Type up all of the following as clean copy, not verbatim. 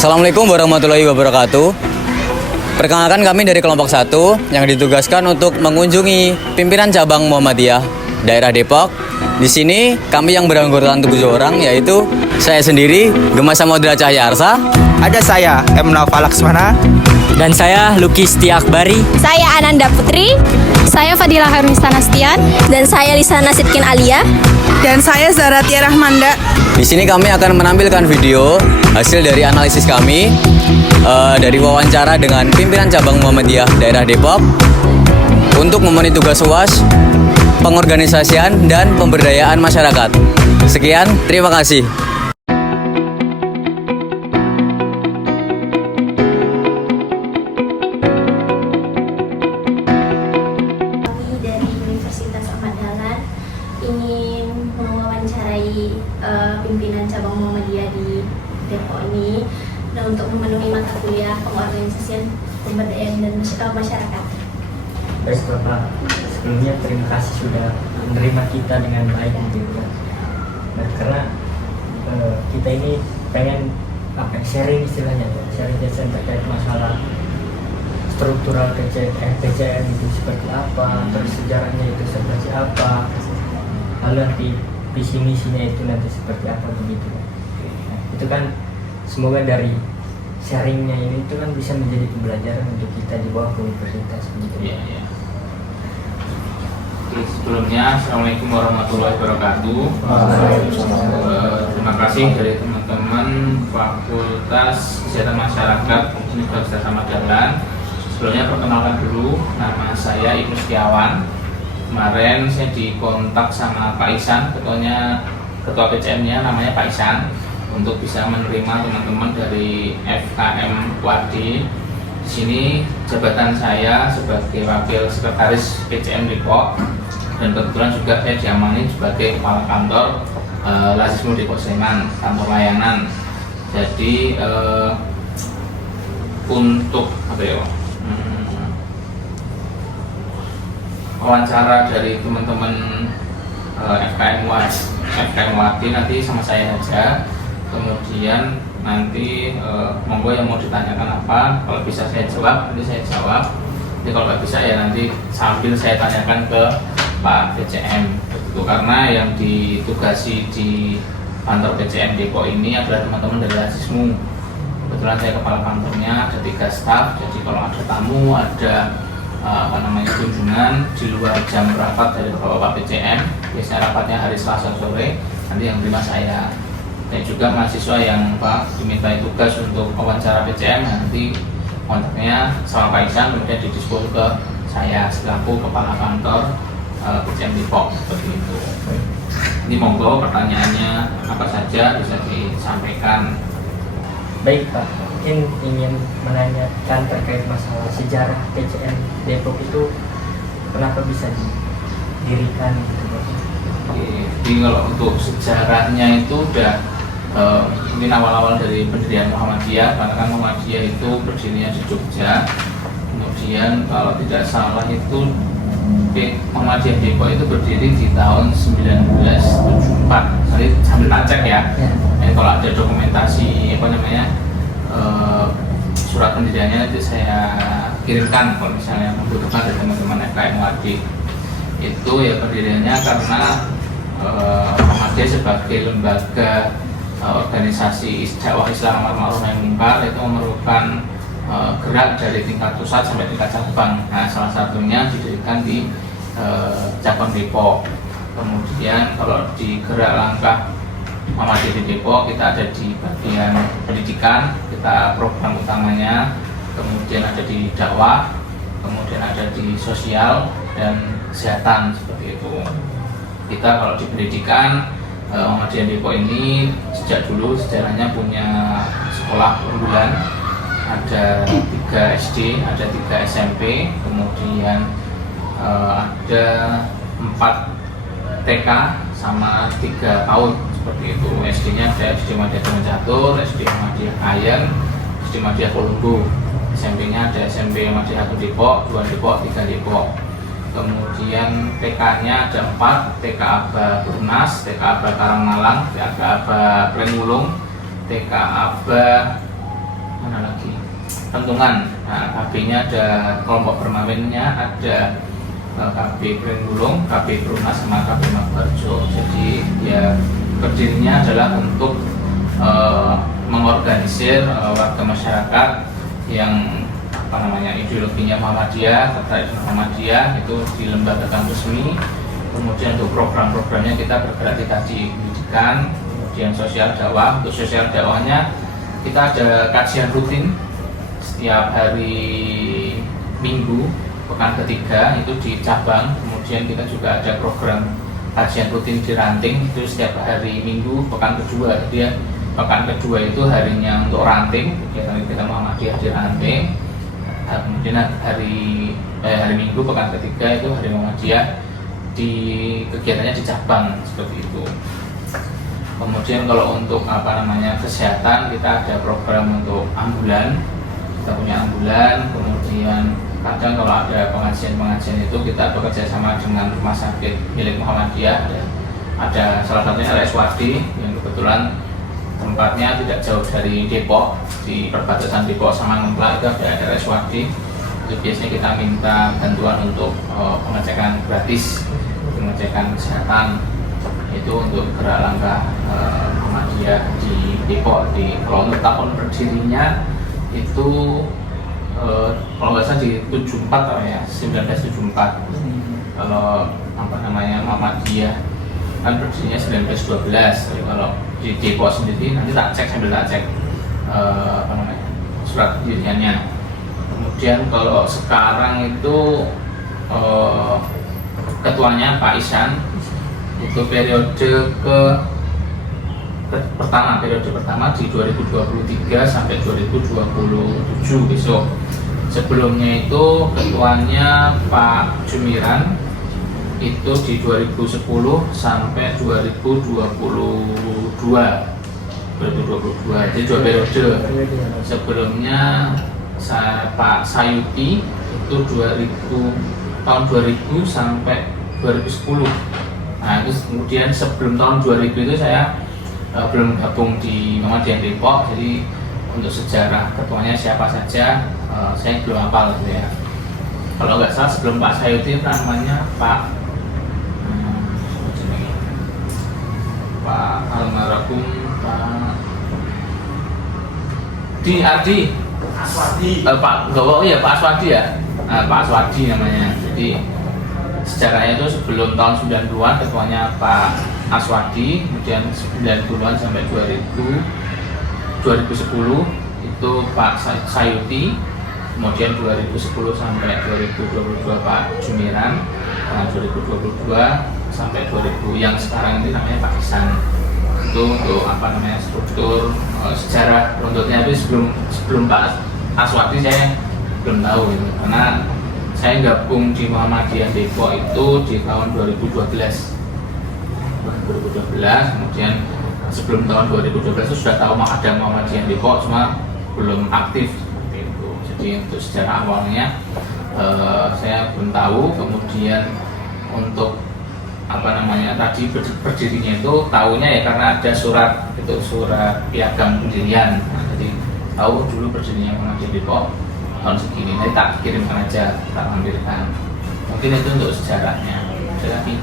Assalamualaikum warahmatullahi wabarakatuh. Perkenalkan, kami dari kelompok 1 yang ditugaskan untuk mengunjungi pimpinan cabang Muhammadiyah daerah Depok. Di sini kami yang beranggotakan 7 orang, yaitu saya sendiri, Gemas Samudra Cahya Arsa. Ada saya, M. Naufal Laksmana. Dan saya Lucky Setia Akbari. Saya Ananda Putri. Saya Fadila Herunista Nastian. Dan saya Lisana Sitkin Alia. Dan saya Zaratia Rahmanda. Di sini kami akan menampilkan video hasil dari analisis kami dari wawancara dengan pimpinan cabang Muhammadiyah daerah Depok untuk memenuhi tugas UAS, pengorganisasian dan pemberdayaan masyarakat. Sekian, terima kasih. Dari Universitas Ahmad Dahlan ingin mewawancarai pimpinan cabang Muhammadiyah di Depok ini untuk memenuhi mata kuliah pengorganisasian pemberdayaan dan masyarakat. Baik Bapak, sebelumnya terima kasih sudah menerima kita dengan baik gitu. Nah, karena kita ini pengen sharing istilahnya, sharing terkait masalah struktural PCM itu seperti apa, terus sejarahnya itu seperti apa, lalu nanti visi misinya itu nanti seperti apa begitu. Nah, itu kan semoga dari sharingnya ini itu kan bisa menjadi pembelajaran untuk kita di bawah universitas begitu. Iya. Terus sebelumnya, Assalamualaikum warahmatullahi wabarakatuh. Terima kasih dari teman-teman Fakultas Kesehatan Masyarakat Universitas Ahmad Dahlan. Sebelumnya perkenalkan dulu, nama saya Ibnu Setiawan. Kemarin saya dikontak sama Pak Isan, ketua PCM-nya namanya Pak Isan, untuk bisa menerima teman-teman dari FKM Wadi. Di sini jabatan saya sebagai wakil sekretaris PCM Depok, dan kebetulan juga saya diamani sebagai kepala kantor Lazismu Depok Sleman, kantor layanan. Jadi untuk wawancara dari teman-teman FKM Wadi nanti sama saya saja. Kemudian nanti monggo yang mau ditanyakan apa, kalau bisa saya jawab, nanti saya jawab. Jadi kalau nggak bisa ya nanti sambil saya tanyakan ke Pak PCM. Itu karena yang ditugasi di kantor PCM Depok ini adalah teman-teman dari Lazismu. Kebetulan saya kepala kantornya, ada 3 staf. Jadi kalau ada tamu, ada kunjungan di luar jam rapat dari Bapak PCM, biasanya rapatnya hari Selasa sore, nanti yang terima saya. Dan juga mahasiswa yang dimintai tugas untuk wawancara PCM, nanti kontaknya sama Pak Isan, kemudian didispos ke saya selaku kepala kantor PCM Depok, seperti itu. Ini monggo pertanyaannya apa saja bisa disampaikan. Baik Pak, mungkin ingin menanyakan terkait masalah sejarah PCM Depok itu kenapa bisa didirikan gitu Pak? Jadi kalau untuk sejarahnya itu udah mungkin awal-awal dari pendirian Muhammadiyah, karena kan Muhammadiyah itu berdirinya di Jogja. Kemudian kalau tidak salah itu Muhammadiyah Depok itu berdiri di tahun 1974. Nanti sambil tak cek ya. Kalau ada dokumentasi surat pendiriannya itu saya kirimkan kalau misalnya membutuhkan dari teman-teman FKM Wadi. Itu ya pendiriannya karena Muhammadiyah sebagai lembaga organisasi dakwah Islam amar ma'ruf nahi munkar itu memerlukan gerak dari tingkat pusat sampai tingkat cabang. Nah, salah satunya didirikan di cabang Depok. Kemudian kalau di gerak langkah Muhammadiyah di Depok, kita ada di bagian pendidikan, kita program utamanya, kemudian ada di dakwah, kemudian ada di sosial dan kesehatan, seperti itu. Kita kalau di pendidikan, Muhammadiyah Depok ini sejak dulu sejarahnya punya sekolah unggulan, ada 3 SD, ada 3 SMP, kemudian ada 4 TK sama 3 PAUD, seperti itu. SD-nya ada SD Muhammadiyah Gunung Catur, SD Muhammadiyah Kayen, SD Muhammadiyah Kolombo. SMP-nya ada SMP Muhammadiyah 1 Depok, 2 Depok, 3 Depok. Kemudian TK-nya ada 4, TK Aba Bernas, TK Aba Karangmalang, TK Aba Plenwulung, TK Aba mana lagi pentungan. Nah, KB-nya ada kelompok Bermawinnya, ada KB Pringgulung, KB Perumnas, sama KB Magbarjo. Jadi ya berdirinya adalah untuk mengorganisir warga masyarakat yang ideologinya Muhammadiyah, terkait Muhammadiyah itu dilembagakan resmi. Kemudian untuk program-programnya kita bergerak di tadi pendidikan, kemudian sosial dakwah. Untuk sosial dakwahnya kita ada kajian rutin setiap hari Minggu pekan ketiga itu di cabang. Kemudian kita juga ada program kajian rutin di ranting itu setiap hari Minggu pekan kedua. Jadi pekan kedua itu harinya untuk ranting, kegiatan kita Muhammadiyah di ranting. Kemudian hari Minggu pekan ketiga itu hari Muhammadiyah di kegiatannya di cabang seperti itu. Kemudian kalau untuk kesehatan kita ada program untuk ambulan, kita punya ambulan. Kemudian kadang kalau ada pengajian itu kita bekerja sama dengan rumah sakit milik Muhammadiyah. Ada salah satunya RSWadi yang kebetulan tempatnya tidak jauh dari Depok, di perbatasan Depok sama Ngemplak itu ada RSWadi. Itu biasanya kita minta bantuan untuk pengecekan gratis, pengecekan kesehatan itu untuk gerak langkah Muhammadiyah di Depok. Kalau untuk tahun berdirinya itu kalau nggak salah di 74 ya, 1974. Kalau Muhammadiyah kan berdirinya 1912. Jadi kalau di Depok sendiri nanti sambil tak cek surat pendiriannya. Kemudian kalau sekarang itu ketuanya Pak Isan itu periode pertama di 2023 sampai 2027 besok. Sebelumnya itu ketuanya Pak Jumiran itu di 2010 sampai 2022. Jadi 2 periode. Sebelumnya Pak Sayuti itu tahun 2000 sampai 2010. Nah, itu kemudian sebelum tahun 2000 itu saya belum gabung di Muhammadiyah Depok. Jadi untuk sejarah ketuanya siapa saja saya belum hafal gitu ya. Kalau nggak salah sebelum Pak Sayuti namanya Pak almarhum Pak Ardi Aswadi. Pak Aswadi ya. Pak Aswadi namanya. Jadi sejarahnya itu sebelum tahun 90-an ketuanya Pak Aswadi, kemudian 90-an sampai 2010 itu Pak Sayuti, kemudian 2010 sampai 2022 Pak Jumiran, tahun 2022 sampai 2000 yang sekarang ini namanya Pak Isan. Itu untuk struktur sejarah runtutnya. Tapi sebelum Pak Aswadi saya belum tahu gitu, karena saya gabung di Muhammadiyah Depok itu di tahun 2012. Kemudian sebelum tahun 2012 itu sudah tahu ada Muhammadiyah Depok, cuma belum aktif seperti itu. Jadi untuk sejarah awalnya saya belum tahu. Kemudian untuk tadi berdirinya itu tahunya ya karena ada surat piagam pendirian. Nah, jadi tahu dulu berdirinya Muhammadiyah Depok tahun segini. Nanti tak kirimkan aja, tak lampirkan. Mungkin itu untuk sejarahnya. Ada lagi.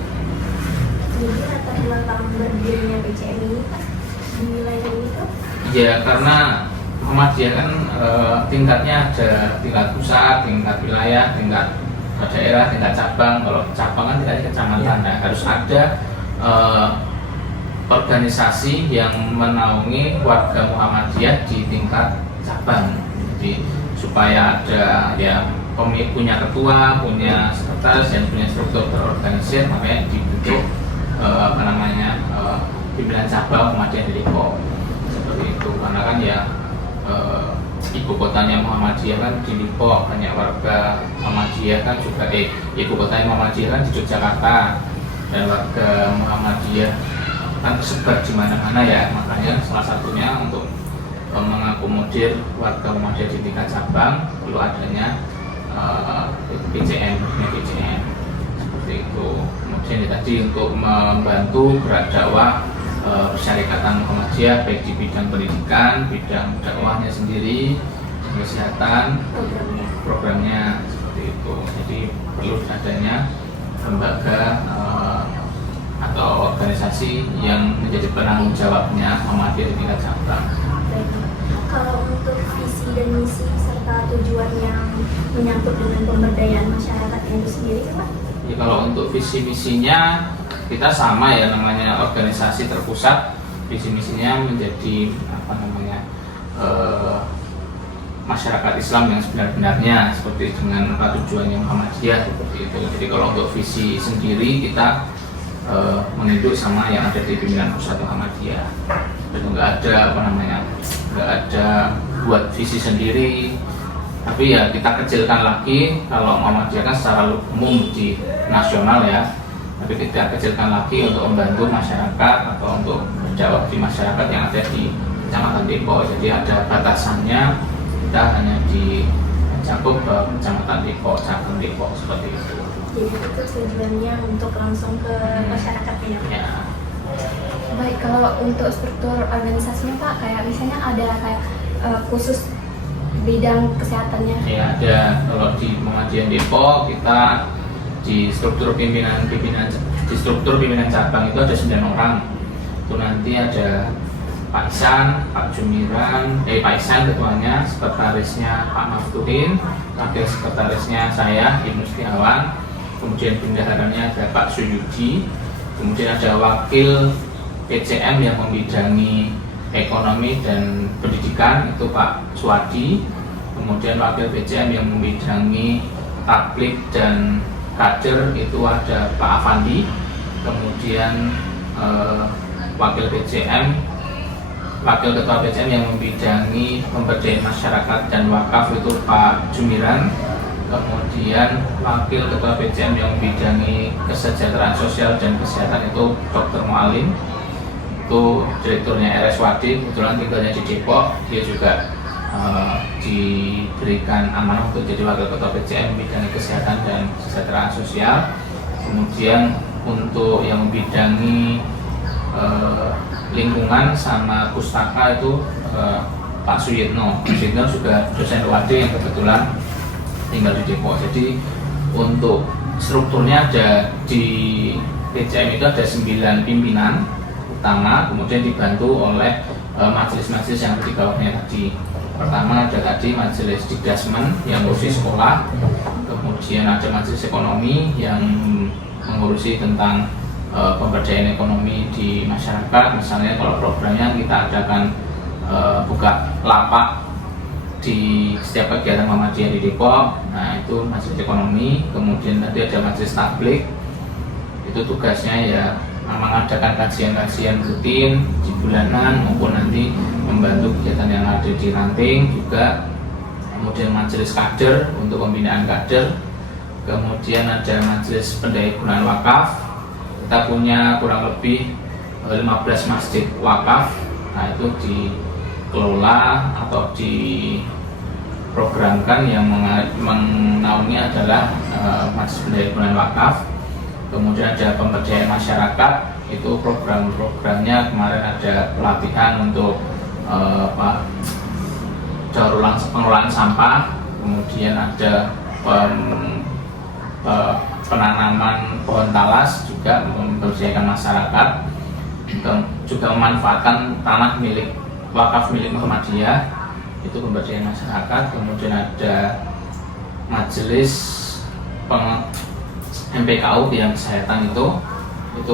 Jadi latar belakang berdirinya PCM ini Pak, dinilai ini tuh? Ya karena Muhammadiyah kan tingkatnya ada tingkat pusat, tingkat wilayah, tingkat daerah, tingkat cabang. Kalau cabang kan tingkat kecamatan. Nah, harus ada organisasi yang menaungi warga Muhammadiyah di tingkat cabang. Jadi supaya ada punya ketua, punya sekretaris, dan punya struktur terorganisir, makanya dibentuk pimpinan cabang Muhammadiyah di Depok seperti itu. Karena kan ibu kotanya Muhammadiyah kan di Depok, banyak warga Muhammadiyah kan juga ibu kotanya Muhammadiyah kan di Yogyakarta, dan warga Muhammadiyah kan tersebar di mana-mana ya. Makanya salah satunya untuk mengakomodir warga Muhammadiyah di tingkat cabang perlu adanya PCM seperti itu. Kemudian tadi untuk membantu gerak dakwah Persyarikatan Muhammadiyah, baik di bidang pendidikan, bidang dakwahnya sendiri, kesehatan, programnya seperti itu. Jadi perlu adanya lembaga atau organisasi yang menjadi penanggung jawabnya Muhammadiyah di tingkat cabang. Kalau untuk visi dan misi serta tujuan yang menyangkut dengan pemberdayaan masyarakatnya itu sendiri, Pak? Ya, kalau untuk visi misinya kita sama ya, namanya organisasi terpusat, visi misinya menjadi masyarakat Islam yang sebenar-benarnya, seperti dengan tujuannya Muhammadiyah seperti itu. Jadi kalau untuk visi sendiri kita meninduk sama yang ada di pimpinan pusat Muhammadiyah. Jadi nggak ada buat visi sendiri. Tapi ya kita kecilkan lagi, kalau Muhammadiyah kan secara umum di nasional ya. Tapi kita kecilkan lagi untuk membantu masyarakat atau untuk menjawab di masyarakat yang ada di Kecamatan Depok. Jadi ada batasannya, kita hanya di cakup Kecamatan Depok, cabang Depok seperti itu. Jadi itu tujuannya untuk langsung ke masyarakatnya. Ya. Baik, kalau untuk struktur organisasinya Pak, kayak misalnya ada kayak khusus bidang kesehatannya. Ya, ada. Kalau di Muhammadiyah Depok kita di struktur pimpinan cabang itu ada 9 orang. Itu nanti ada Pak Isan, Pak Jumiran, Pak Isan ketuanya, sekretarisnya Pak Maftuhin, wakil sekretarisnya saya Ibnu Setiawan, kemudian bendaharanya ada Pak Suyudi, kemudian ada wakil PCM yang membidangi ekonomi dan pendidikan itu Pak Suwadi, kemudian wakil PCM yang membidangi tablik dan kader itu ada Pak Afandi, kemudian wakil ketua PCM yang membidangi pemberdayaan masyarakat dan wakaf itu Pak Jumiran, kemudian wakil ketua PCM yang membidangi kesejahteraan sosial dan kesehatan itu Dr. Mualim, itu direkturnya RSWD, kebetulan tinggalnya di Depok, dia juga diberikan amanah untuk jadi wakil ketua PCM membidangi kesehatan dan kesejahteraan sosial. Kemudian untuk yang membidangi lingkungan sama pustaka itu Pak Suyitno. Pak Suyitno juga dosen UAD yang kebetulan tinggal di Depok. Jadi untuk strukturnya ada di PCM itu ada 9 pimpinan utama, kemudian dibantu oleh majelis-majelis yang di bawahnya tadi. Pertama ada tadi majelis Dikdasmen yang ngurusi sekolah, kemudian ada majelis ekonomi yang mengurusi tentang pemberdayaan ekonomi di masyarakat. Misalnya kalau programnya kita adakan buka lapak di setiap kegiatan Muhammadiyah di Depok, nah itu majelis ekonomi. Kemudian nanti ada majelis tablik, itu tugasnya ya mengadakan kajian-kajian rutin di bulanan maupun nanti membantu kegiatan yang ada di ranting juga. Kemudian majelis kader untuk pembinaan kader, kemudian ada majelis pendayagunaan wakaf. Kita punya kurang lebih 15 masjid wakaf, nah itu dikelola atau diprogramkan yang menaungi adalah majelis pendayagunaan wakaf. Kemudian ada pemberdayaan masyarakat, itu program-programnya kemarin ada pelatihan untuk daur ulang pengelolaan sampah, kemudian ada penanaman pohon talas juga memberdayakan masyarakat, juga memanfaatkan tanah milik wakaf milik Muhammadiyah, itu pemberdayaan masyarakat. Kemudian ada majelis MPKU bidang kesehatan, itu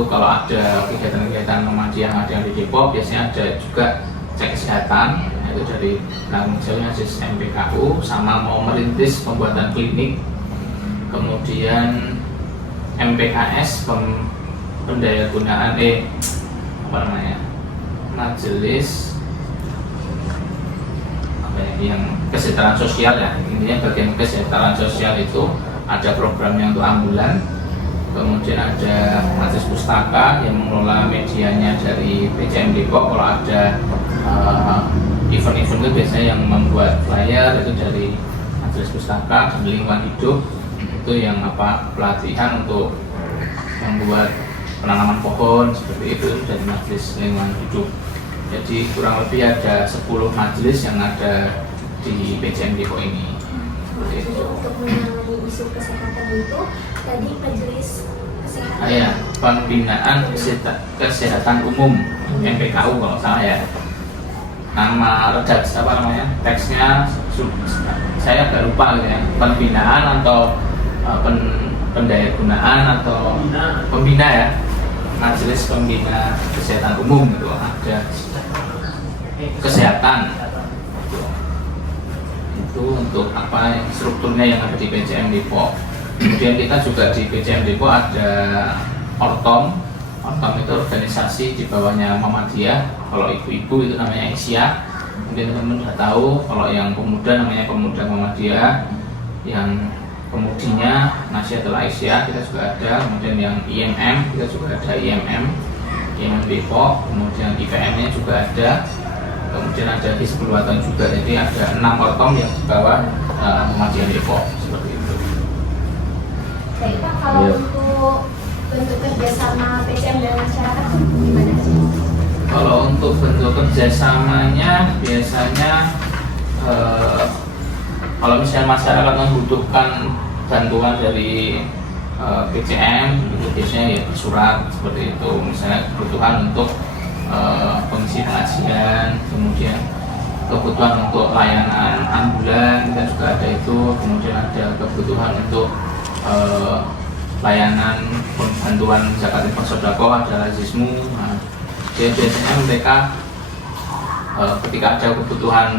kalau ada kegiatan-kegiatan Muhammadiyah yang ada di Depok biasanya ada juga cek kesehatan, itu dari penanggung jawabnya majelis MPKU, sama mau merintis pembuatan klinik. Kemudian MPKS pendayagunaan majelis yang kesejahteraan sosial ya, intinya bagian kesejahteraan sosial itu ada programnya untuk ambulan. Kemudian ada majelis pustaka yang mengelola medianya dari PCM Depok. Kalau ada event-event itu biasanya yang membuat flyer itu dari majelis pustaka. Dan lingkungan hidup itu yang pelatihan untuk membuat penanaman pohon seperti itu dari majelis lingkungan hidup. Jadi kurang lebih ada 10 majelis yang ada di PCM Depok ini. Seperti itu. Untuk menangani isu kesehatan itu tadi majelis kesehatan. Ya, pembinaan kesehatan umum MPKU kalau salah ya. Nama redaksi apa namanya? Teksnya saya agak lupa gitu ya. Pembinaan atau pendayagunaan atau pembina ya. Majelis Pembina Kesehatan Umum itu ada kesehatan itu untuk apa strukturnya yang ada di PCM Depok. Kemudian kita juga di PCM Depok ada Ortom. Ortom itu organisasi di bawahnya Muhammadiyah. Kalau ibu-ibu itu namanya Asia. Mungkin teman-teman sudah tahu. Kalau yang pemuda namanya Pemuda Muhammadiyah. Yang kemudinya Nahdlatul Aisyah kita juga ada. Kemudian yang IMM kita juga ada IMM Depok. Kemudian IPM-nya juga ada. Kemudian ada Hizbul Wathan juga. Jadi ada 6 ortom yang di bawah Muhammadiyah Depok seperti itu. Baik Pak, kalau untuk bentuk kerjasama PCM dan masyarakat gimana sih? Kalau untuk bentuk kerjasamanya biasanya kalau misalnya masyarakat membutuhkan bantuan dari PCM itu biasanya ya bersurat seperti itu. Misalnya kebutuhan untuk pengisi pengajian, kemudian kebutuhan untuk layanan ambulan kita juga ada itu, kemudian ada kebutuhan untuk layanan bantuan zakat infak sedekah, ada lazismu. Nah, jadi biasanya mereka ketika ada kebutuhan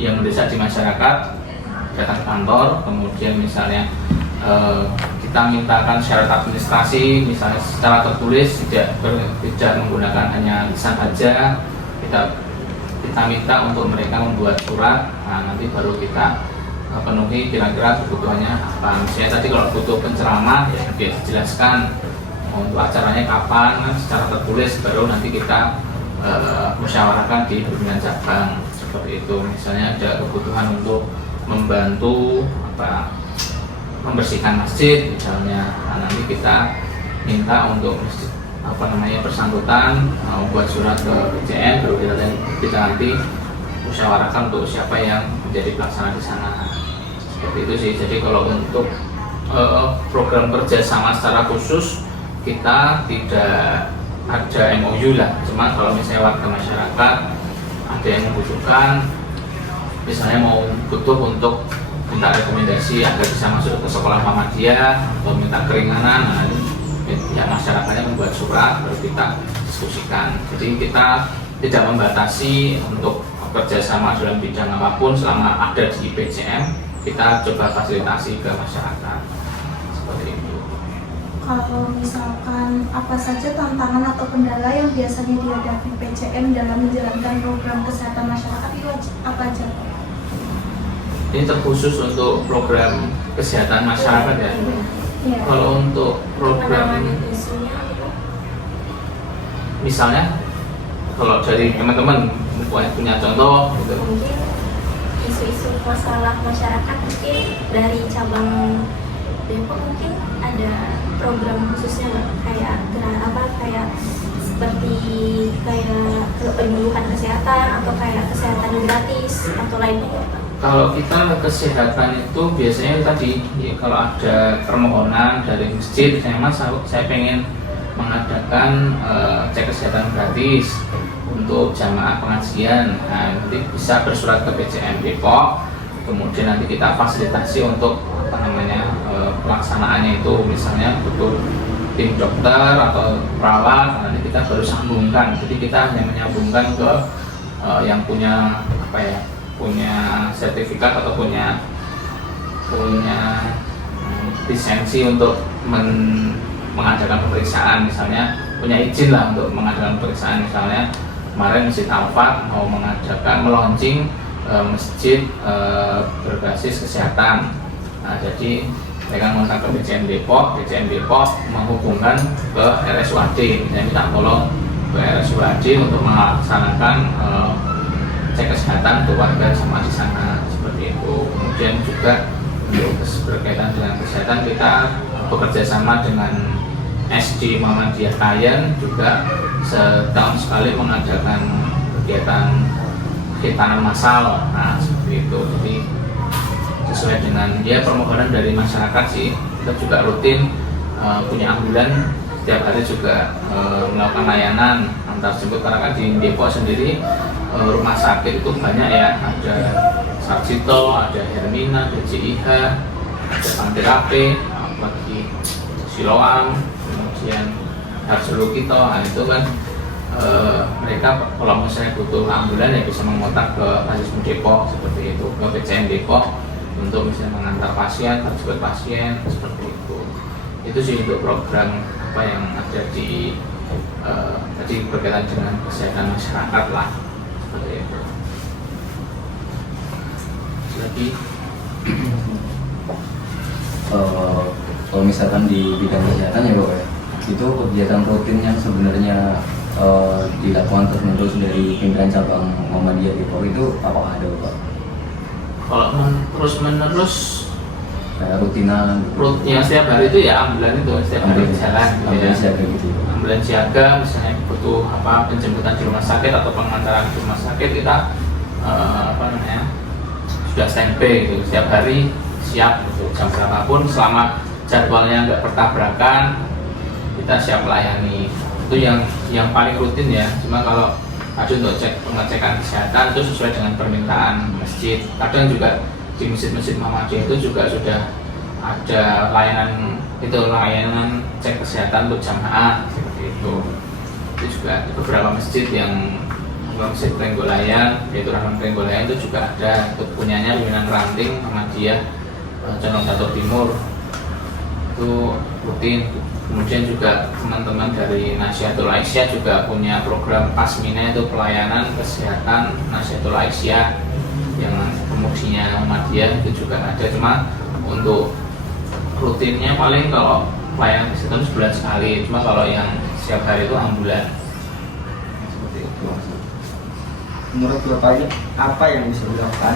yang mendesak di masyarakat datang ke kantor, kemudian misalnya kita mintakan syarat administrasi, misalnya secara tertulis tidak menggunakan hanya lisan saja, kita minta untuk mereka membuat surat. Nah, nanti baru kita penuhi kira-kira kebutuhannya apa. Misalnya tadi kalau butuh penceramah ya dia dijelaskan untuk acaranya kapan, secara tertulis, baru nanti kita musyawarahkan di pimpinan cabang seperti itu. Misalnya ada kebutuhan untuk membantu membersihkan masjid misalnya, nah, nanti kita minta untuk masjid bersangkutan buat surat ke PCM, baru kita nanti musyawarahkan untuk siapa yang menjadi pelaksana di sana. Seperti itu sih. Jadi kalau untuk program kerjasama secara khusus kita tidak ada MOU lah. Cuma kalau misalnya warga masyarakat ada yang membutuhkan, misalnya mau butuh untuk minta rekomendasi agar bisa masuk ke sekolah Muhammadiyah atau minta keringanan, nah, ya masyarakatnya membuat surat baru kita diskusikan. Jadi kita tidak membatasi untuk kerjasama dalam bidang apapun selama ada di PCM, kita coba fasilitasi ke masyarakat seperti itu. Kalau misalkan apa saja tantangan atau kendala yang biasanya dihadapi PCM dalam menjalankan program kesehatan masyarakat itu apa aja? Ini terkhusus untuk program kesehatan masyarakat ya. Ya. Kalau untuk program misalnya kalau dari teman-teman punya contoh gitu. Mungkin isu-isu masalah masyarakat mungkin dari cabang Depok mungkin ada program khususnya nggak? Kayak seperti penyuluhan kesehatan atau kayak kesehatan gratis atau lainnya. Kalau kita kesehatan itu biasanya tadi ya, kalau ada permohonan dari masjid, saya pengen mengadakan cek kesehatan gratis untuk jamaah pengajian. Nah, nanti bisa bersurat ke PCM Depok, kemudian nanti kita fasilitasi untuk pelaksanaannya itu, misalnya butuh tim dokter atau perawat, nanti kita baru sambungkan. Jadi kita hanya menyambungkan ke yang punya punya sertifikat atau punya lisensi untuk mengadakan pemeriksaan, misalnya punya izin lah untuk mengadakan pemeriksaan. Misalnya kemarin Masjid Al-Fat mau melaunching masjid berbasis kesehatan. Nah, jadi mereka mengundang ke PCM Depok menghubungkan ke RSUAD, misalnya minta tolong ke RSUAD untuk melaksanakan cek kesehatan untuk warga sama di sana seperti itu. Kemudian juga untuk berkaitan dengan kesehatan kita bekerja sama dengan SD Muhammadiyah Kayen juga setahun sekali mengadakan kegiatan hitanan massal. Nah, seperti itu. Jadi sesuai dengan ya permohonan dari masyarakat sih, kita juga rutin punya ambulan setiap hari juga melakukan layanan antar jemput, karena kan di Depok sendiri rumah sakit itu banyak ya, ada Sarjito, ada Hermina, ada JIH, ada Panterape, apalagi Siloam, kemudian Harsulukito. Nah, itu kan mereka kalau misalnya butuh ambulan ya bisa mengontak ke Rasisme Depok seperti itu, ke PCM Depok untuk misalnya mengantar pasien, terjemput pasien seperti itu. Itu sih untuk program apa yang ada di tadi berkaitan dengan kesehatan masyarakat lah, seperti itu. Lagi kalau misalkan di bidang kesehatan ya Pak ya, itu kegiatan rutin yang sebenarnya dilakukan terus-menerus dari pimpinan cabang Muhammadiyah Depok itu apakah ada Pak? Kalau terus-menerus Kayak rutinan yang setiap hari itu ya ambulan itu setiap hari jalan gitu ya. Ambulan siaga misalnya butuh apa penjemputan di rumah sakit atau pengantaran di rumah sakit, kita sudah standby gitu setiap hari, siap gitu jam berapapun selama jadwalnya nggak bertabrakan kita siap melayani. Itu yang paling rutin ya. Cuma kalau ada untuk pengecekan kesehatan itu sesuai dengan permintaan masjid. Kadang juga di masjid-masjid Muhammadiyah itu juga sudah ada layanan cek kesehatan untuk jamaah seperti itu. Itu juga di beberapa masjid yang Masjid Trenggolayan, yaitu Rahman Trenggolayan itu juga ada, itu punyanya pimpinan ranting Muhammadiyah Condong Datuk Timur, itu rutin. Kemudian juga teman-teman dari Nahdlatul Aisyah juga punya program Pasmina, itu pelayanan kesehatan Nahdlatul Aisyah yang promosinya Muhammadiyah itu juga ada. Cuma untuk rutinnya paling kalau pelayanan kesehatan sebulan sekali, cuma kalau yang setiap hari itu ambulan seperti itu. Menurut Bapak ini apa yang bisa dilakukan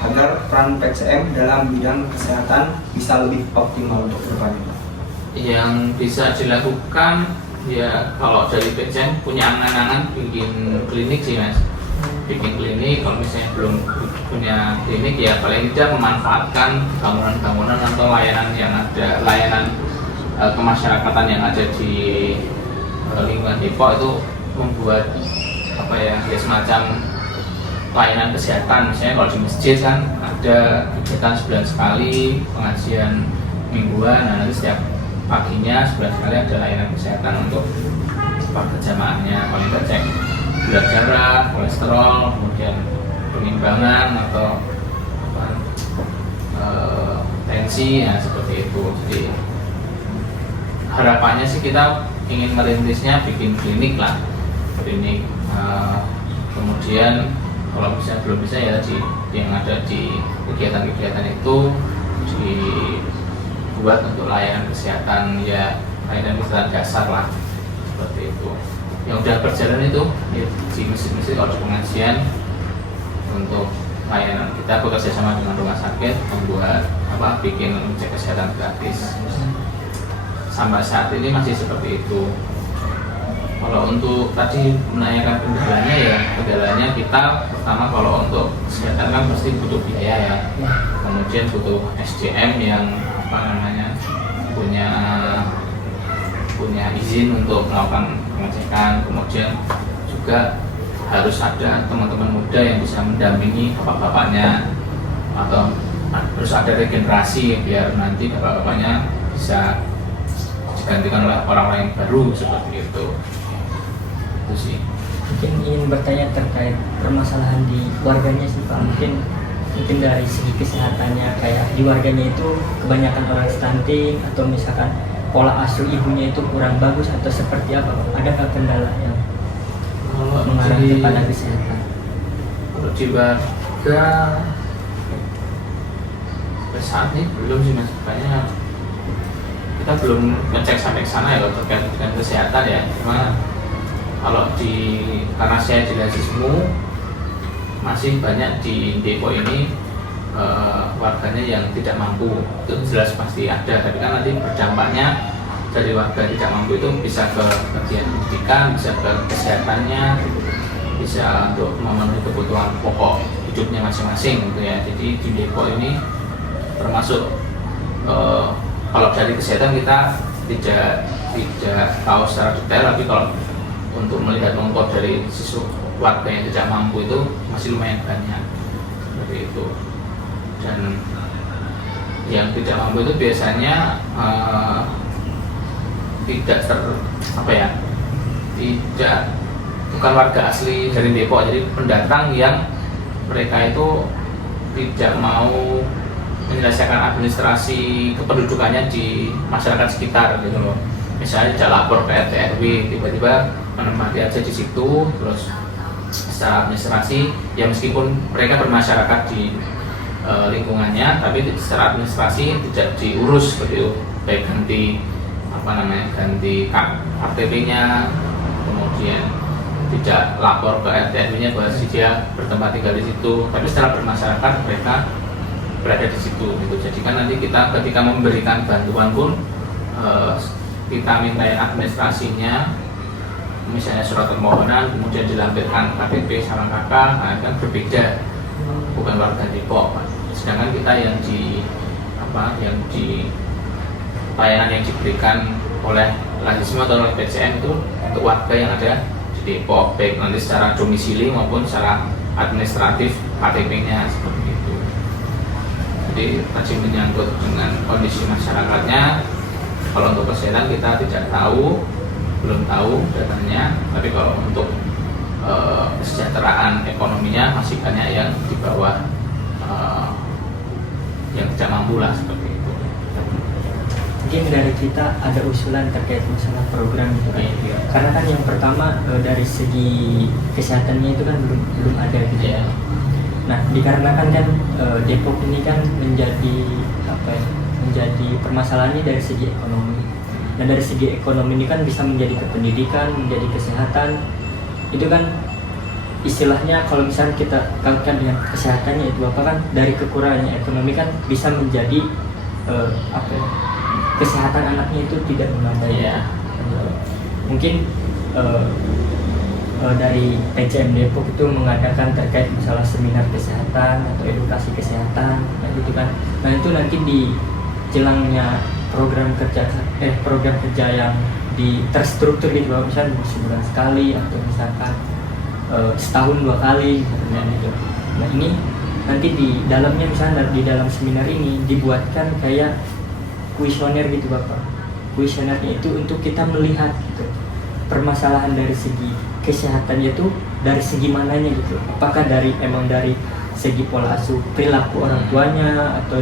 agar peran PCM dalam bidang kesehatan bisa lebih optimal untuk kedepannya Pak? Yang bisa dilakukan ya kalau dari PCM punya angan-angan bikin klinik sih Mas, bikin klinik. Kalau misalnya belum punya klinik ya paling tidak memanfaatkan bangunan-bangunan atau layanan yang ada, layanan kemasyarakatan yang ada di lingkungan Depok itu membuat apa ya semacam layanan kesehatan. Misalnya kalau di masjid kan ada kegiatan sebulan sekali pengajian mingguan, nah nanti setiap paginya sebulan sekali ada layanan kesehatan untuk warga jamaahnya, paling nggak cek gula darah, kolesterol, kemudian penimbangan atau tensi, ya seperti itu. Jadi harapannya sih kita ingin merintisnya bikin klinik lah, klinik. Kemudian kalau bisa belum bisa ya yang ada di kegiatan-kegiatan itu dibuat untuk layanan kesehatan, ya layanan kesehatan dasar lah, seperti itu. Yang udah berjalan itu ya, di masjid-masjid kalau ada pengajian untuk layanan, kita bekerja sama dengan rumah sakit membuat bikin cek kesehatan gratis. Sampai saat ini masih seperti itu. Kalau untuk tadi menanyakan kendalanya, ya kendalanya kita pertama kalau untuk kesehatan kan pasti butuh biaya ya, kemudian butuh SDM yang punya izin untuk melakukan pengecekan, kemudian juga harus ada teman-teman muda yang bisa mendampingi bapak-bapaknya, atau harus ada regenerasi biar nanti bapak-bapaknya bisa digantikan oleh orang-orang yang baru, seperti itu. Itu sih. Mungkin ingin bertanya terkait permasalahan di warganya sih Pak. Mungkin dari segi kesehatannya, kayak di warganya itu kebanyakan orang stunting atau misalkan pola asuh ibunya itu kurang bagus atau seperti apa Pak? Adakah kendala yang mengarah kepada kesehatan? Kalau di warga sampai saat ini belum sih Mas, banyak kita belum ngecek sampai ke sana ya kalau terkait dengan kesehatan ya. Cuma kalau karena saya di Rasisme masih banyak di Depok ini warganya yang tidak mampu, itu jelas pasti ada, tapi kan nanti berdampaknya dari warga tidak mampu itu bisa ke bagian pendidikan, bisa ke kesehatannya, bisa untuk memenuhi kebutuhan pokok hidupnya masing-masing gitu ya. Jadi di Depok ini termasuk kalau dari kesehatan kita tidak tahu secara detail, tapi kalau untuk melihat contoh dari siswa warga yang tidak mampu itu masih lumayan banyak seperti itu. Dan yang tidak mampu itu biasanya tidak bukan warga asli dari Depok, jadi pendatang yang mereka itu tidak mau menyelesaikan administrasi kependudukannya di masyarakat sekitar gitu loh. Misalnya tidak lapor ke RT RW, tiba-tiba menempati aja di situ, terus secara administrasi ya meskipun mereka bermasyarakat di lingkungannya, tapi secara administrasi tidak diurus seperti itu, baik ganti KTP-nya, kemudian tidak lapor ke RT RW-nya bahwa dia bertempat tinggal di situ, tapi secara bermasyarakat mereka berada di situ gitu. Jadi kan nanti kita ketika memberikan bantuan pun kita minta administrasinya, misalnya surat permohonan, kemudian dilampirkan KTP sama kakak, nah, kan berbeda, bukan warga Depok. Sedangkan kita yang di layanan yang diberikan oleh Lazisme atau oleh PCM itu untuk warga yang ada di Depok, baik nanti secara domisili maupun secara administratif KTP-nya seperti itu. Jadi masih menyangkut dengan kondisi masyarakatnya. Kalau untuk kesehatan kita belum tahu datanya, tapi kalau untuk kesejahteraan ekonominya masih banyak yang di bawah yang tidak mampu lah seperti itu. Mungkin dari kita ada usulan terkait masalah program gitu kan. Iya. Karena kan yang pertama dari segi kesehatannya itu kan belum ada gitu ya. Nah, dikarenakan kan Depok ini kan menjadi permasalahannya dari segi ekonomi. Dan dari segi ekonomi ini kan bisa menjadi ke pendidikan, menjadi kesehatan. Itu kan istilahnya kalau misalnya kita kaitkan dengan kesehatannya itu apa kan, dari kekurangannya ekonomi kan bisa menjadi kesehatan anaknya itu tidak memadai. Yeah. Mungkin dari PCM Depok itu mengadakan terkait masalah seminar kesehatan atau edukasi kesehatan, nah gitu kan. Nah itu nanti di jelangnya program kerja yang terstruktur gitu, misalnya sebulan sekali atau misalkan setahun 2 kali misalnya gitu. Nah ini nanti di dalamnya misalnya di dalam seminar ini dibuatkan kayak kuesioner gitu Bapak. Kuesionernya itu untuk kita melihat gitu permasalahan dari segi kesehatannya itu dari segi mananya gitu. Apakah dari segi pola asuh perilaku orang tuanya, atau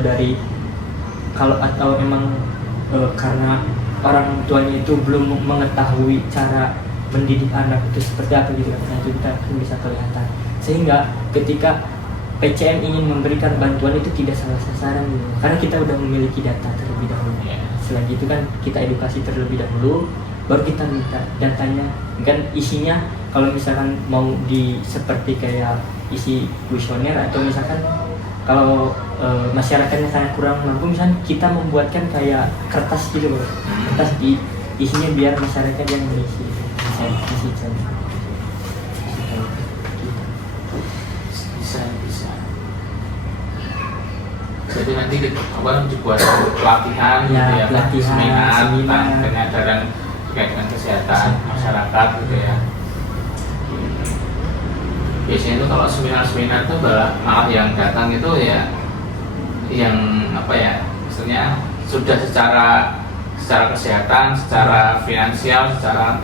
atau emang karena orang tuanya itu belum mengetahui cara mendidik anak itu seperti apa gitu kan. Nah, itu kita bisa kelihatan. Sehingga ketika PCM ingin memberikan bantuan itu tidak salah sasaran gitu. Karena kita udah memiliki data terlebih dahulu. Setelah itu kan kita edukasi terlebih dahulu, baru kita minta datanya. Kan isinya kalau misalkan mau seperti kayak isi kuesioner, atau misalkan kalau masyarakatnya sangat kurang mampu, misalkan kita membuatkan kayak kertas gitu loh. Kertas isinya biar masyarakat yang mengisi. Bisa. Jadi nanti kita dibuat pelatihan, ya, seminar tentang penyadaran terkait dengan kesehatan masyarakat gitu ya. Biasanya itu kalau seminar itu malah yang datang itu ya yang maksudnya sudah secara kesehatan, secara finansial, secara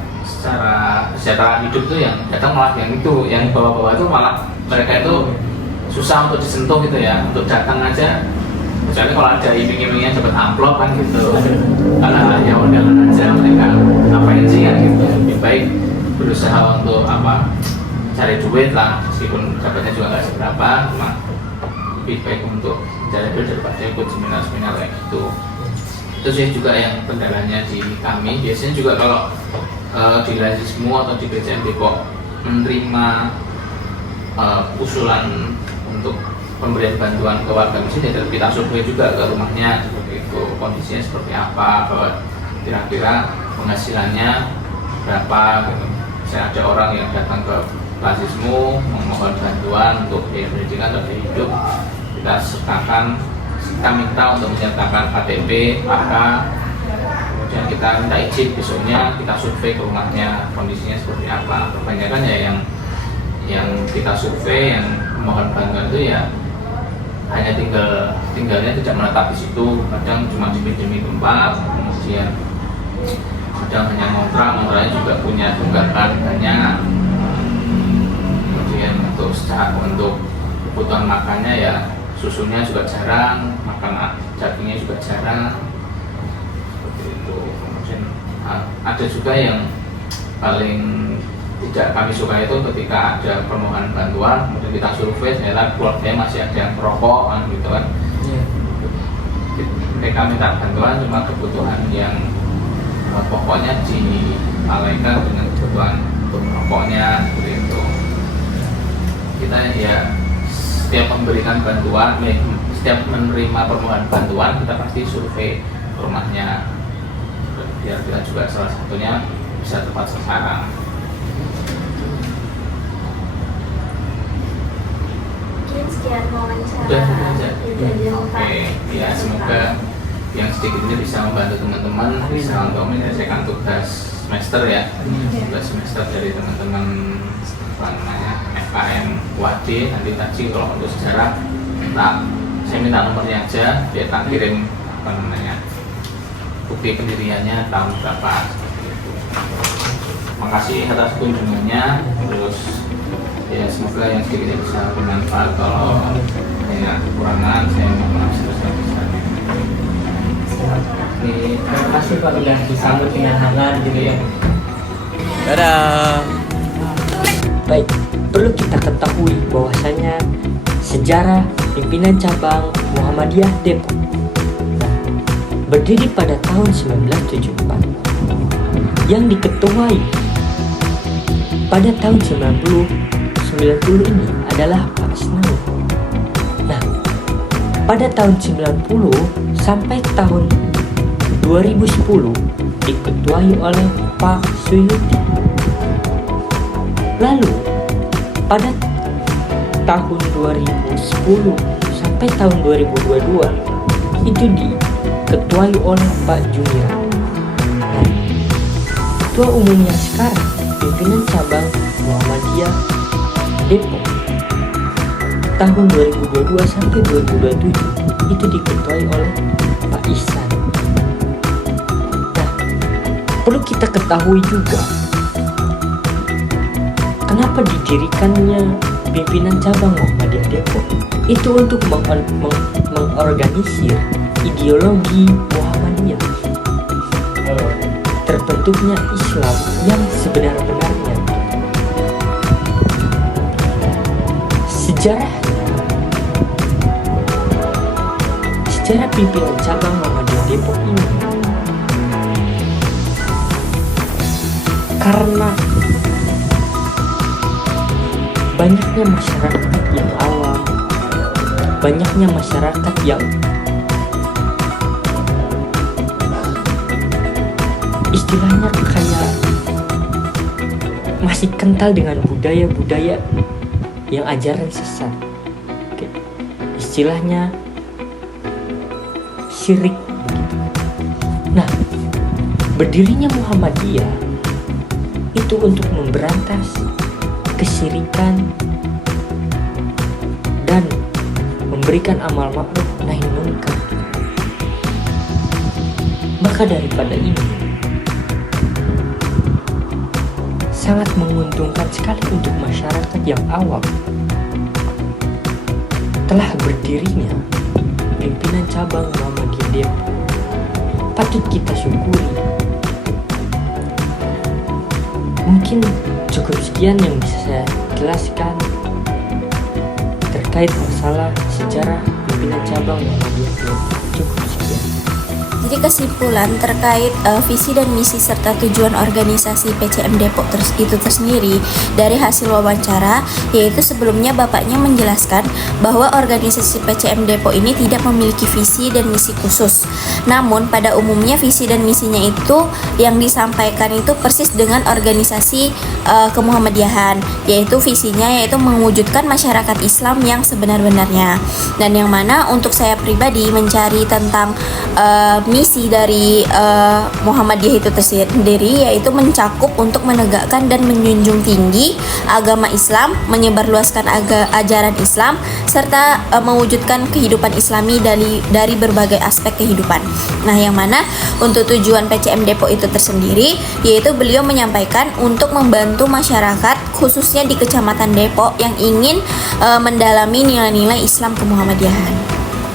kesejahteraan hidup tuh yang datang malah yang bawah-bawah itu malah mereka itu susah untuk disentuh gitu ya, untuk datang aja. Kecuali kalau ada iming-imingnya dapat amplop kan gitu, karena ya undangan aja mereka ngapain sih kan gitu. Lebih baik berusaha untuk cari duit lah, meskipun dapatnya juga nggak seberapa, cuma lebih baik untuk cari duit daripada ikut seminar-seminar kayak gitu. Itu sih juga yang kendalanya di kami. Biasanya juga kalau di Lazisme atau di PCM Depok menerima usulan untuk pemberian bantuan ke warga miskin, ya kita survei juga ke rumahnya seperti itu, kondisinya seperti apa, bahwa kira-kira penghasilannya berapa gitu. Misalnya ada orang yang datang ke Basismu memohon bantuan untuk biaya pendidikan atau biaya hidup, kita minta untuk menyertakan KTP, AK, kemudian kita minta izin, besoknya kita survei ke rumahnya, kondisinya seperti apa. Kebanyakan ya yang kita survei, yang mohon bantuan itu ya hanya tinggalnya tidak menetap di situ, kadang cuma dipinjami tempat, kemudian kadang hanya ngontraknya juga punya tunggakan banyak, kemudian untuk kebutuhan makannya ya susunya juga jarang, makan dagingnya juga jarang, seperti itu. Kemudian ada juga yang paling tidak kami suka itu ketika ada permohonan bantuan, kemudian kita survei, ternyata keluarganya masih ada yang merokok gitu kan. Mereka minta bantuan cuma kebutuhan yang pokoknya dialihkan dengan kebutuhan untuk rokoknya, seperti itu. Kita ya setiap memberikan bantuan, setiap menerima permohonan bantuan, kita pasti survei ke rumahnya biar kita juga salah satunya bisa tepat sasaran. Mungkin sekian wawancara. Oke, ya semoga yang sedikit ini bisa membantu teman-teman, bisa untuk menyelesaikan tugas semester ya, tugas semester dari teman-teman FKM UAD. Nanti tadi kalau untuk sejarah, saya minta nomornya aja, biar tak kirim bukti pendiriannya tahun berapa. Makasih atas kunjungannya, terus ya semoga yang sedikit ini bisa bermanfaat. Kalau ada kekurangan saya mohon maaf sebesar-besarnya. Terima kasih Pak udah disambut dengan hangat gitu ya. Dadah. Baik, perlu kita ketahui bahwasanya sejarah pimpinan cabang Muhammadiyah Depok berdiri pada tahun 1974 yang diketuai pada tahun 90 ini adalah Pak Isnawi. Nah, pada tahun 90 sampai tahun 2010 diketuai oleh Pak Suyuti. Lalu pada tahun 2010 sampai tahun 2022 itu diketuai oleh Pak Jumiran. Nah, Ketua Umum yang sekarang pimpinan cabang Muhammadiyah Depok tahun 2022 sampai 2027 itu diketuai oleh Pak Ihsan. Nah, perlu kita ketahui juga kenapa didirikannya pimpinan cabang Muhammadiyah Depok itu untuk mengorganisir ideologi Muhammadiyah, terbentuknya Islam yang sebenar-benarnya. Sejarah pimpinan cabang Muhammadiyah Depok ini karena banyaknya masyarakat yang awam, banyaknya masyarakat yang istilahnya kayak masih kental dengan budaya-budaya yang ajaran sesat. Oke. Istilahnya syirik begitu. Nah, berdirinya Muhammadiyah itu untuk memberantas kesyirikan dan memberikan amal ma'ruf nahi munkar. Maka daripada ini sangat menguntungkan sekali untuk masyarakat yang awam. Telah berdirinya pimpinan cabang Muhammadiyah Depok patut kita syukuri. Mungkin cukup sekian yang bisa saya jelaskan terkait masalah sejarah pimpinan cabang Muhammadiyah Depok. Cukup sekian. Jadi kesimpulan terkait visi dan misi serta tujuan organisasi PCM Depok itu tersendiri dari hasil wawancara, yaitu sebelumnya Bapaknya menjelaskan bahwa organisasi PCM Depok ini tidak memiliki visi dan misi khusus. Namun pada umumnya visi dan misinya itu yang disampaikan itu persis dengan organisasi kemuhammadiyahan, yaitu visinya yaitu mewujudkan masyarakat Islam yang sebenar-benarnya. Dan yang mana untuk saya pribadi mencari tentang misi dari Muhammadiyah itu tersendiri, yaitu mencakup untuk menegakkan dan menjunjung tinggi agama Islam, menyebarluaskan ajaran Islam, serta mewujudkan kehidupan Islami dari berbagai aspek kehidupan. Nah, yang mana untuk tujuan PCM Depok itu tersendiri, yaitu beliau menyampaikan untuk membantu masyarakat khususnya di Kecamatan Depok yang ingin mendalami nilai-nilai Islam kemuhammadiyahan.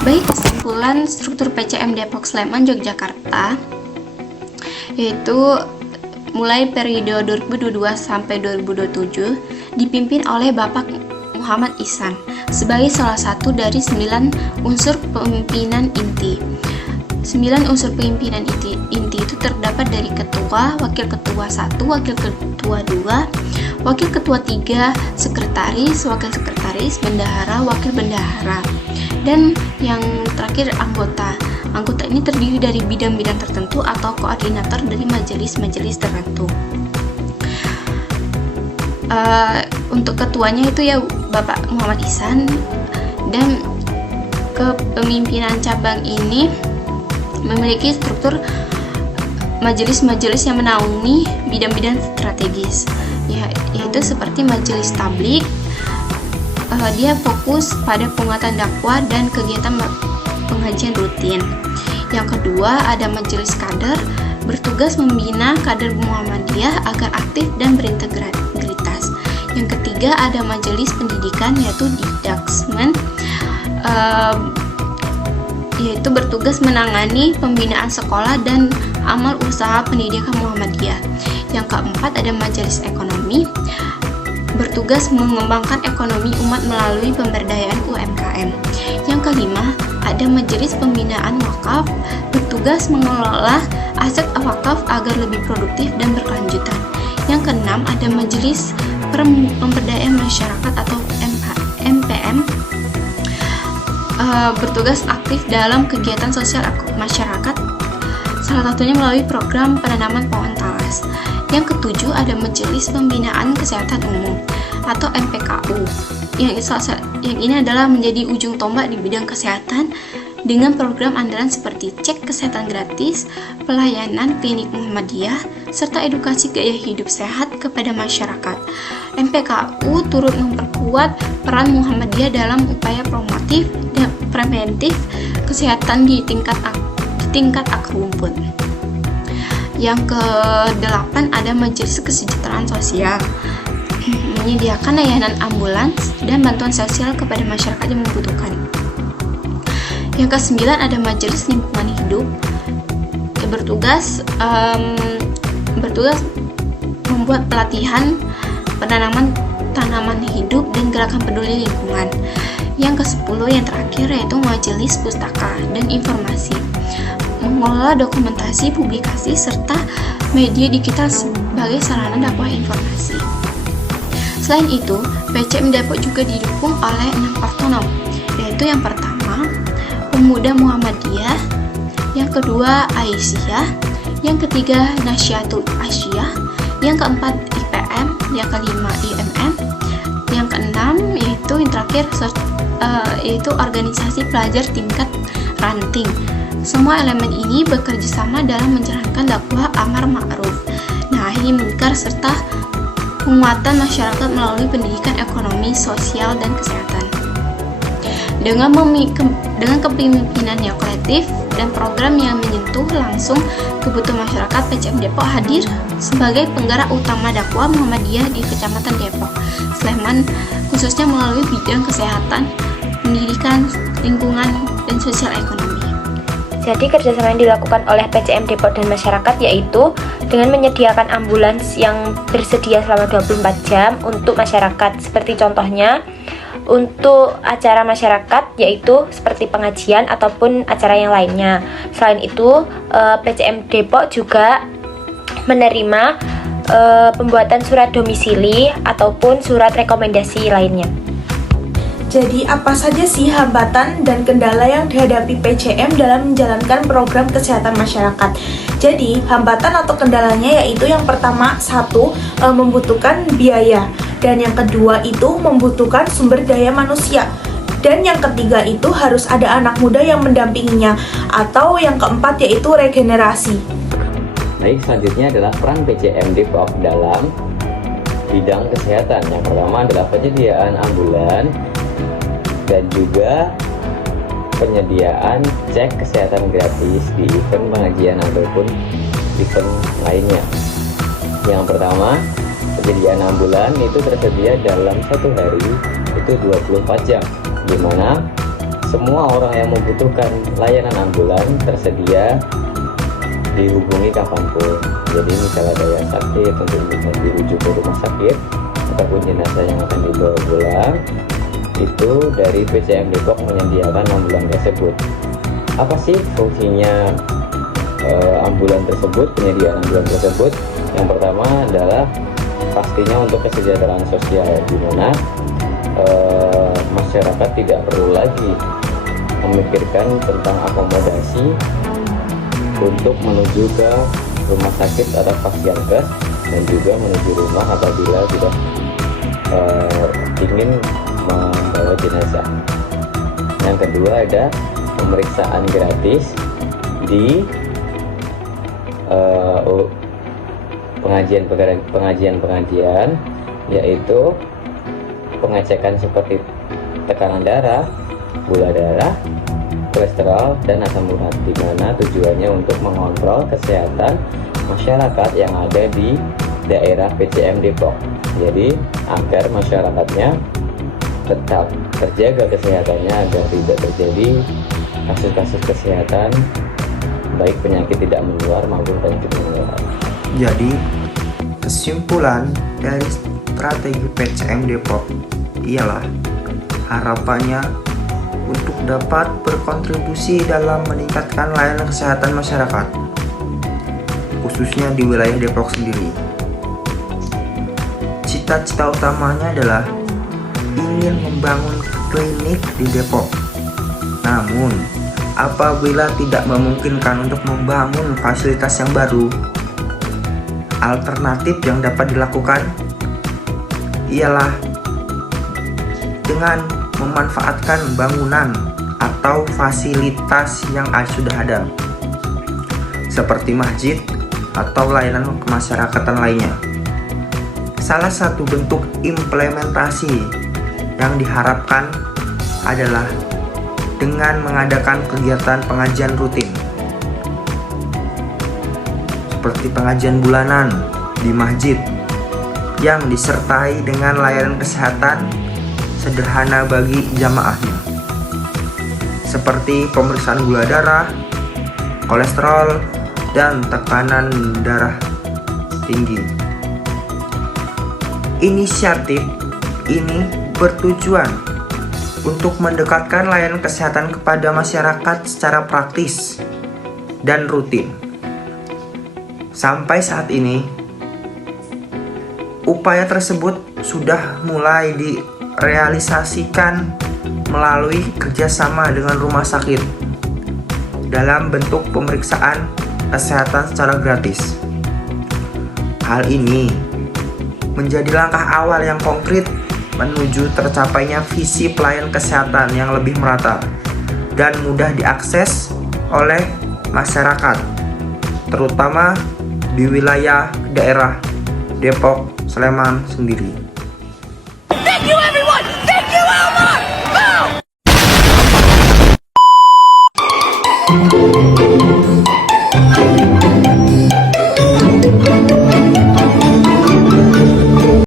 Baik, kesimpulan struktur PCM Depok Sleman Yogyakarta yaitu mulai periode 2022 sampai 2027 dipimpin oleh Bapak Muhammad Ihsan sebagai salah satu dari 9 unsur pemimpinan inti. 9 unsur pemimpinan inti itu terdapat dari ketua, wakil ketua 1, wakil ketua 2, wakil ketua 3, sekretaris, wakil sekretaris, bendahara, wakil bendahara, dan yang terakhir anggota. Anggota ini terdiri dari bidang-bidang tertentu atau koordinator dari majelis-majelis tertentu. Untuk ketuanya itu ya Bapak Muhammad Ihsan, dan kepemimpinan cabang ini memiliki struktur majelis-majelis yang menaungi bidang-bidang strategis, yaitu seperti majelis tablik. Dia fokus pada penguatan dakwah dan kegiatan pengajian rutin. Yang kedua, ada majelis kader, bertugas membina kader Muhammadiyah agar aktif dan berintegritas. Yang ketiga, ada majelis pendidikan, yaitu Didaksmen, yaitu bertugas menangani pembinaan sekolah dan amal usaha pendidikan Muhammadiyah. Yang keempat, ada majelis ekonomi, bertugas mengembangkan ekonomi umat melalui pemberdayaan UMKM. Yang kelima, ada majelis pembinaan wakaf, bertugas mengelola aset wakaf agar lebih produktif dan berkelanjutan. Yang keenam, ada majelis pemberdayaan masyarakat atau MPM, bertugas aktif dalam kegiatan sosial masyarakat, salah satunya melalui program penanaman pohon talas. Yang ketujuh, ada Majelis Pembinaan Kesehatan Umum atau MPKU. Yang ini adalah menjadi ujung tombak di bidang kesehatan dengan program andalan seperti cek kesehatan gratis, pelayanan klinik Muhammadiyah, serta edukasi gaya hidup sehat kepada masyarakat. MPKU turut memperkuat peran Muhammadiyah dalam upaya promotif dan preventif kesehatan di tingkat akar rumput. Yang ke-8, ada Majelis Kesejahteraan Sosial, menyediakan layanan ambulans dan bantuan sosial kepada masyarakat yang membutuhkan. Yang ke-9, ada Majelis Lingkungan Hidup, yang bertugas membuat pelatihan penanaman tanaman hidup dan gerakan peduli lingkungan. Yang ke-10, yang terakhir, yaitu Majelis Pustaka dan Informasi, mengelola dokumentasi, publikasi, serta media digital sebagai sarana dakwah informasi. Selain itu, PCM Depok juga didukung oleh 6 ortonom, yaitu yang pertama, Pemuda Muhammadiyah, yang kedua, Aisyah, yang ketiga, Nasyatul Asyiyah, yang keempat, IPM, yang kelima, IMM, yang keenam, yaitu yang terakhir, yaitu organisasi pelajar tingkat ranting. Semua elemen ini bekerja sama dalam menjalankan dakwah amar ma'ruf nahi munkar serta penguatan masyarakat melalui pendidikan ekonomi, sosial, dan kesehatan. Dengan kepemimpinan yang kolektif dan program yang menyentuh langsung kebutuhan masyarakat, PCM Depok hadir sebagai penggerak utama dakwah Muhammadiyah di Kecamatan Depok, Sleman, khususnya melalui bidang kesehatan, pendidikan, lingkungan, dan sosial ekonomi. Jadi kerjasama yang dilakukan oleh PCM Depok dan masyarakat yaitu dengan menyediakan ambulans yang bersedia selama 24 jam untuk masyarakat. Seperti contohnya untuk acara masyarakat, yaitu seperti pengajian ataupun acara yang lainnya. Selain itu, PCM Depok juga menerima pembuatan surat domisili ataupun surat rekomendasi lainnya. Jadi apa saja sih hambatan dan kendala yang dihadapi PCM dalam menjalankan program kesehatan masyarakat? Jadi hambatan atau kendalanya yaitu yang pertama, satu, membutuhkan biaya, dan yang kedua itu membutuhkan sumber daya manusia, dan yang ketiga itu harus ada anak muda yang mendampinginya, atau yang keempat yaitu regenerasi. Baik, selanjutnya adalah peran PCM Depok dalam bidang kesehatan. Yang pertama adalah penyediaan ambulan dan juga penyediaan cek kesehatan gratis di event pengajian ataupun event lainnya. Yang pertama, penyediaan ambulan itu tersedia dalam satu hari itu 24 jam, di mana semua orang yang membutuhkan layanan ambulan tersedia dihubungi kapanpun. Jadi misalnya ada yang sakit untuk dirujuk ke rumah sakit ataupun jenazah yang akan dibawa pulang, itu dari PCM Depok menyediakan ambulan tersebut. Apa sih fungsinya ambulan tersebut, penyediaan ambulan tersebut? Yang pertama adalah pastinya untuk kesejahteraan sosial, di mana masyarakat tidak perlu lagi memikirkan tentang akomodasi untuk menuju ke rumah sakit atau Pasienkes dan juga menuju rumah apabila sudah ingin membawa jenazah. Yang kedua ada pemeriksaan gratis di pengajian, yaitu pengecekan seperti tekanan darah, gula darah, kolesterol, dan asam urat, di mana tujuannya untuk mengontrol kesehatan masyarakat yang ada di daerah PCM Depok. Jadi agar masyarakatnya tetap terjaga kesehatannya agar tidak terjadi kasus-kasus kesehatan baik penyakit tidak menular maupun penyakit menular. Jadi kesimpulan dari strategi PCM Depok ialah harapannya untuk dapat berkontribusi dalam meningkatkan layanan kesehatan masyarakat, khususnya di wilayah Depok sendiri. Cita-cita utamanya adalah ingin membangun klinik di Depok. Namun, apabila tidak memungkinkan untuk membangun fasilitas yang baru, alternatif yang dapat dilakukan ialah dengan memanfaatkan bangunan atau fasilitas yang sudah ada, seperti masjid atau layanan kemasyarakatan lainnya. Salah satu bentuk implementasi yang diharapkan adalah dengan mengadakan kegiatan pengajian rutin, seperti pengajian bulanan di masjid yang disertai dengan layanan kesehatan sederhana bagi jamaahnya, seperti pemeriksaan gula darah, kolesterol, dan tekanan darah tinggi. Inisiatif ini bertujuan untuk mendekatkan layanan kesehatan kepada masyarakat secara praktis dan rutin. Sampai saat ini, upaya tersebut sudah mulai direalisasikan melalui kerjasama dengan rumah sakit dalam bentuk pemeriksaan kesehatan secara gratis. Hal ini menjadi langkah awal yang konkret menuju tercapainya visi pelayanan kesehatan yang lebih merata dan mudah diakses oleh masyarakat, terutama di wilayah daerah Depok, Sleman sendiri. Thank you everyone! Thank you Elmar!